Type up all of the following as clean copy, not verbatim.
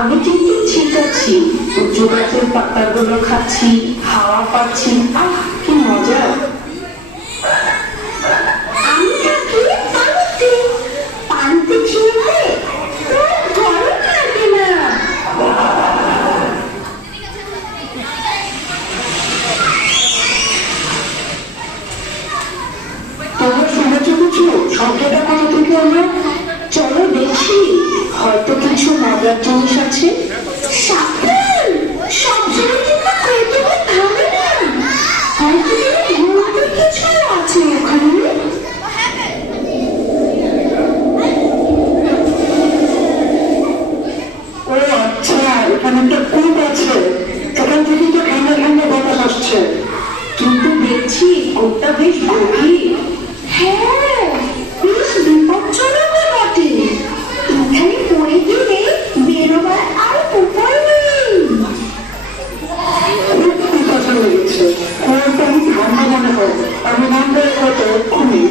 আমি কিন্তু ঠিক আছি, উঁচু গাছের পাতাগুলো খাচ্ছি, হাওয়া পাচ্ছি, আহ কি মজা। আমি থাকি পানিতে, পানিতে ঝিলে গরম লাগে না। তোমরা শুনেছো কিছু? শব্দটা কোথা থেকে আমরা? চলো দেখি, হয়তো কিছু মজার জিনিস আছে। সাবধান, সবসময় কিন্তু কৌতূহল থামে না। হয়তো ঘুমাতে কিছু আছে ওখানে। ও আচ্ছা, এখানে একটা কূপ আছে, এখান থেকে তো ঠান্ডা ঠান্ডা বাতাস আসছে, কিন্তু দেখছি কূপটা বেশ গভীর। হ্যাঁ, বেশ বিপজ্জনক বটে। এখানে পড়ে গেলে বেরোবার আর উপায় নেই। খুব পিপাসা লেগেছে, কূপটা আমি ঠান্ডা মনে হয়, আমি নামতে হয়তো এক্ষুনি।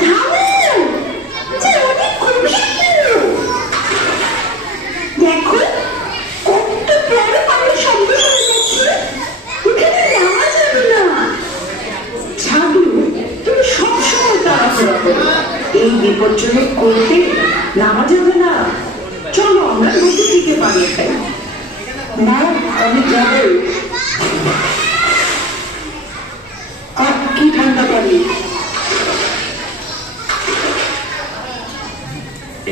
থামো, যে অনেক গভীর কেন? দেখো, কত বড় পানির শব্দ শোনা যাচ্ছে। এখানে নামা যাবে না। ছাগলু, তুমি সবসময় তাড়াহুড়া করো, এই বিপজ্জনক কূপে নামা যাবে না। চলো আমরা নদী থেকে পানি খাই। না, আমি যাবো। আহ কি ঠান্ডা পানি।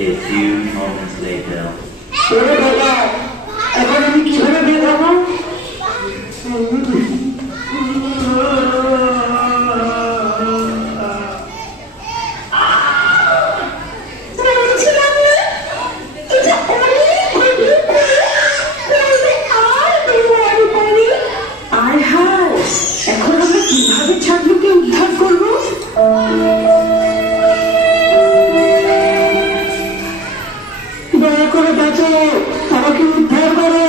A few moments later. ওরে বাবা, এখন আমি কিভাবে বের হবো? বলেছিলাম না, এটা অনেক গভীর করে পড়বে আর বেরোবার উপায়। আয় হায়, এখন আমরা কিভাবে ছাগলুকে উদ্ধার করবো? দয়া করে বাঁচাও, আমাকে উদ্ধার করো।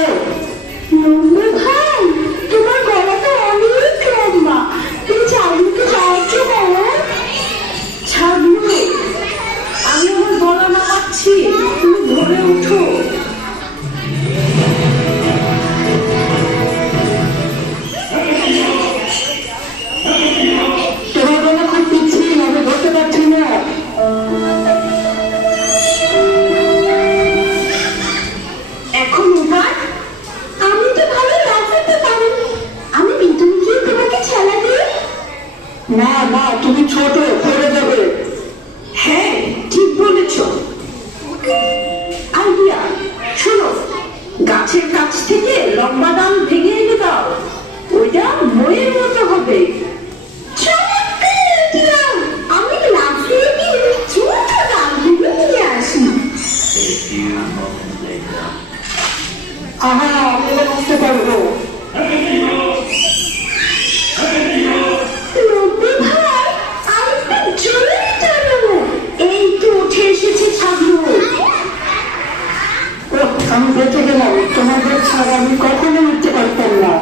লম্বা ভাই, তোমার গলাটা অনেক লম্বা, তুমি চালুকে সাহায্য করো। ছাগলু, আমি আমার গলা নামাচ্ছি, তুমি ধরে ওঠো। তোমার গলা খুব পিছিয়ে, আমি ধরতে পারছি না। এখন উপায়? আমি তো ভালো লাফাতে পারি, আমি ভিতরে গিয়ে তোমাকে ছেড়ে দিই। না না, তুমি ছোট, পড়ে যাবে। হ্যাঁ, ঠিক বলেছ। আইডিয়া, শোনো, গাছের কাছ থেকে লম্বা ডাল ভেঙে এনে দাও, ওইটা বইয়ের মতো হবে। চমৎকার idea! আমি লাফিয়ে গিয়ে ছোট ডালগুলো নিয়ে আসি। A few moments later. আহা, আমি এবার উঠতে পারবো। লম্বা ভাই, আরেকটা জোরে টানো। এই তো উঠে এসেছে ছাগল। ওহ, আমি বেঁচে গেলাম, তোমাদের ছাড়া আমি কখনো উঠতে পারতাম না।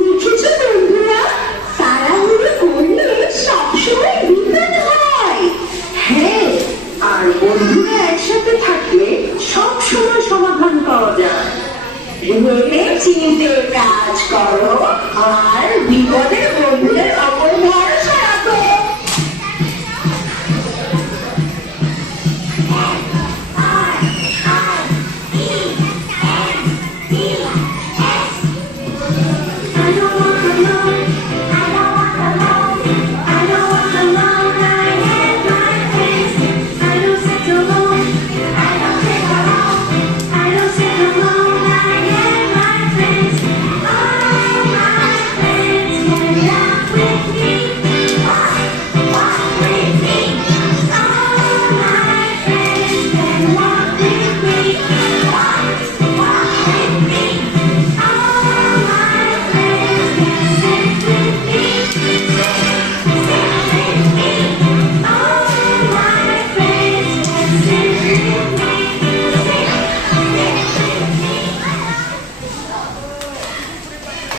দেখেছো বন্ধুরা, তাড়াহুড়ো করলে সবসময় বিপদ হয়। হ্যাঁ, আর বন্ধুরা একসাথে থাকলে সব সময় সমাধান পাওয়া যায়। ভেবে চিন্তে কাজ করো আর বিপদে বন্ধুদের অপর ভরসা